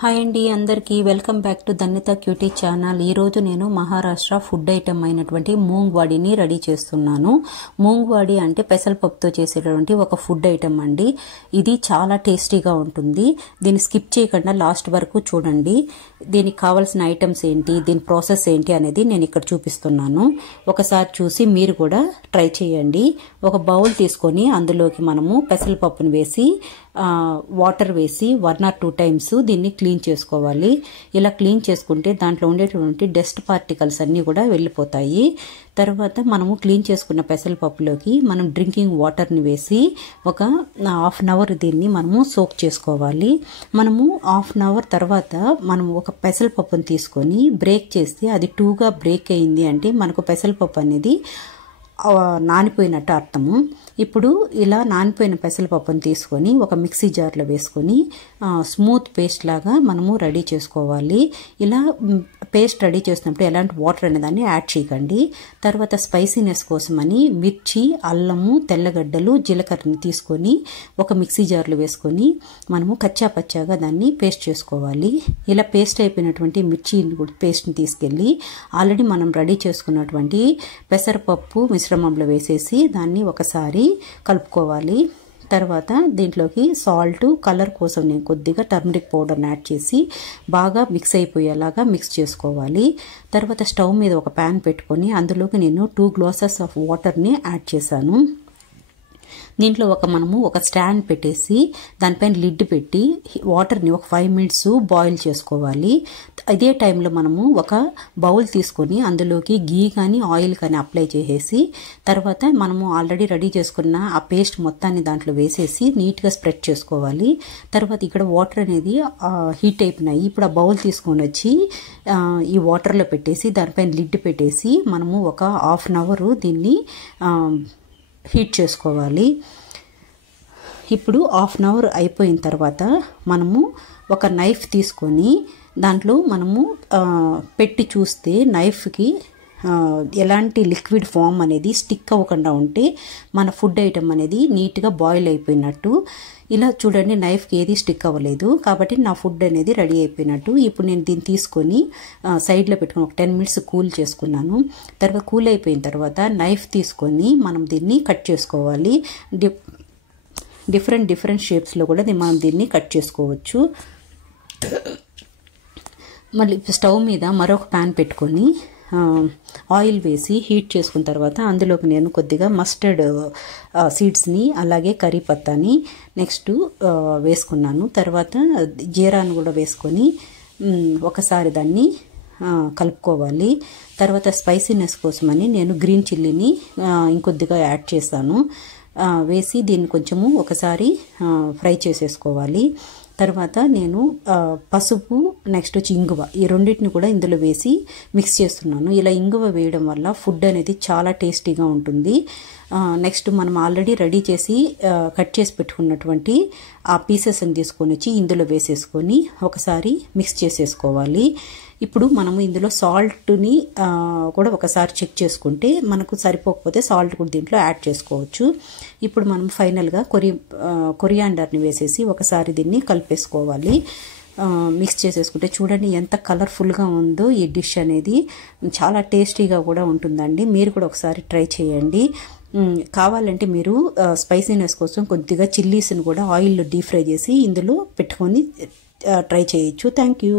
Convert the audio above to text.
Hi అండి, అందరికీ welcome back to ధన్యత క్యూటీ ఛానల్. ఈరోజు నేను మహారాష్ట్ర ఫుడ్ ఐటమ్ అయినటువంటి మూంగ్ వాడిని రెడీ చేస్తున్నాను. మూంగ్ వాడి అంటే పెసరపప్పుతో చేసేటటువంటి ఒక ఫుడ్ ఐటమ్ అండి. ఇది చాలా టేస్టీగా ఉంటుంది. దీన్ని స్కిప్ చేయకుండా లాస్ట్ వరకు చూడండి. దీనికి కావాల్సిన ఐటమ్స్ ఏంటి, దీని ప్రాసెస్ ఏంటి అనేది నేను ఇక్కడ చూపిస్తున్నాను. ఒకసారి చూసి మీరు కూడా ట్రై చేయండి. ఒక బౌల్ తీసుకొని అందులోకి మనము పెసరపప్పును వేసి వాటర్ వేసి 1 or 2 times దీన్ని క్లీన్ చేసుకోవాలి. ఇలా క్లీన్ చేసుకుంటే దాంట్లో ఉండేటువంటి డస్ట్ పార్టికల్స్ అన్నీ కూడా వెళ్ళిపోతాయి. తర్వాత మనము క్లీన్ చేసుకున్న పెసరపప్పులోకి మనం డ్రింకింగ్ వాటర్ని వేసి ఒక 1/2 hour దీన్ని మనము సోక్ చేసుకోవాలి. మనము 1/2 hour తర్వాత మనము ఒక పెసరపప్పుని తీసుకొని బ్రేక్ చేస్తే అది 2గా బ్రేక్ అయింది అంటే మనకు పెసరపప్పు అనేది నానిపోయినట్టు అర్థము. ఇప్పుడు ఇలా నానిపోయిన పెసరపప్పును తీసుకొని ఒక మిక్సీ జార్లో వేసుకొని స్మూత్ పేస్ట్ లాగా మనము రెడీ చేసుకోవాలి. ఇలా పేస్ట్ రెడీ చేసినప్పుడు ఎలాంటి వాటర్ అనేదాన్ని యాడ్ చేయకండి. తర్వాత స్పైసీనెస్ కోసమని మిర్చి, అల్లము, తెల్లగడ్డలు, జీలకర్రని తీసుకొని ఒక మిక్సీ జార్లో వేసుకొని మనము కచ్చా పచ్చాగా దాన్ని పేస్ట్ చేసుకోవాలి. ఇలా పేస్ట్ అయిపోయినటువంటి మిర్చి పేస్ట్ని తీసుకెళ్ళి ఆల్రెడీ మనం రెడీ చేసుకున్నటువంటి పెసరపప్పు మిశ్రమంలో వేసేసి దాన్ని ఒకసారి కలుపుకోవాలి. తర్వాత దీంట్లోకి సాల్ట్, కలర్ కోసం నేను కొద్దిగా టర్మరిక్ పౌడర్ని యాడ్ చేసి బాగా మిక్స్ అయిపోయేలాగా మిక్స్ చేసుకోవాలి. తర్వాత స్టవ్ మీద ఒక ప్యాన్ పెట్టుకొని అందులోకి నేను 2 glasses ఆఫ్ వాటర్ని యాడ్ చేశాను. దీంట్లో మనము ఒక స్టాండ్ పెట్టేసి దానిపైన లిడ్ పెట్టి వాటర్ని ఒక 5 minutes బాయిల్ చేసుకోవాలి. ఇదే టైంలో మనము ఒక బౌల్ తీసుకొని అందులోకి గీ కానీ ఆయిల్ కానీ అప్లై చేసేసి తర్వాత మనము ఆల్రెడీ రెడీ చేసుకున్న ఆ పేస్ట్ మొత్తాన్ని దాంట్లో వేసేసి నీట్గా స్ప్రెడ్ చేసుకోవాలి. తర్వాత ఇక్కడ వాటర్ అనేది హీట్ అయిపోయినాయి. ఇప్పుడు ఆ బౌల్ తీసుకొని వచ్చి ఈ వాటర్లో పెట్టేసి దానిపైన లిడ్ పెట్టేసి మనము ఒక 1/2 hour దీన్ని హీట్ చేసుకోవాలి. ఇప్పుడు 1/2 hour అయిపోయిన తర్వాత మనము ఒక నైఫ్ తీసుకొని దాంట్లో మనము పెట్టి చూస్తే నైఫ్కి ఎలాంటి లిక్విడ్ ఫామ్ అనేది స్టిక్ అవ్వకుండా ఉంటే మన ఫుడ్ ఐటమ్ అనేది నీట్గా బాయిల్ అయిపోయినట్టు. ఇలా చూడండి, నైఫ్కి ఏది స్టిక్ అవ్వలేదు కాబట్టి నా ఫుడ్ అనేది రెడీ అయిపోయినట్టు. ఇప్పుడు నేను దీన్ని తీసుకొని సైడ్లో పెట్టుకుని ఒక 10 minutes కూల్ చేసుకున్నాను. తర్వాత కూల్ అయిపోయిన తర్వాత నైఫ్ తీసుకొని మనం దీన్ని కట్ చేసుకోవాలి. డిఫరెంట్ షేప్స్లో కూడా మనం దీన్ని కట్ చేసుకోవచ్చు. మళ్ళీ స్టవ్ మీద మరొక ప్యాన్ పెట్టుకొని ఆయిల్ వేసి హీట్ చేసుకున్న తర్వాత అందులోకి నేను కొద్దిగా మస్టర్డ్ సీడ్స్ని అలాగే కర్రీ పత్తాని నెక్స్ట్ వేసుకున్నాను. తర్వాత జీరాను కూడా వేసుకొని ఒకసారి దాన్ని కలుపుకోవాలి. తర్వాత స్పైసీనెస్ కోసమని నేను గ్రీన్ చిల్లీని ఇంకొద్దిగా యాడ్ చేశాను. వేసి దీన్ని కొంచెము ఒకసారి ఫ్రై చేసేసుకోవాలి. తర్వాత నేను పసుపు నెక్స్ట్ వచ్చి ఇంగువ ఈ రెండింటిని కూడా ఇందులో వేసి మిక్స్ చేస్తున్నాను. ఇలా ఇంగువ వేయడం వల్ల ఫుడ్ అనేది చాలా టేస్టీగా ఉంటుంది. నెక్స్ట్ మనం ఆల్రెడీ రెడీ చేసి కట్ చేసి పెట్టుకున్నటువంటి ఆ పీసెస్ని తీసుకొని వచ్చి ఇందులో వేసేసుకొని ఒకసారి మిక్స్ చేసేసుకోవాలి. ఇప్పుడు మనము ఇందులో సాల్ట్ని కూడా ఒకసారి చెక్ చేసుకుంటే మనకు సరిపోకపోతే సాల్ట్ కూడా దీంట్లో యాడ్ చేసుకోవచ్చు. ఇప్పుడు మనం ఫైనల్గా కొరియాండర్ని వేసేసి ఒకసారి దీన్ని కలిపేసుకోవాలి. మిక్స్ చేసేసుకుంటే చూడండి ఎంత కలర్ఫుల్గా ఉందో ఈ డిష్ అనేది. చాలా టేస్టీగా కూడా ఉంటుందండి. మీరు కూడా ఒకసారి ట్రై చేయండి. కావాలంటే మీరు స్పైసీనెస్ కోసం కొద్దిగా చిల్లీస్ని కూడా ఆయిల్లో డీప్ ఫ్రై చేసి ఇందులో పెట్టుకొని ట్రై చేయొచ్చు. Thank you.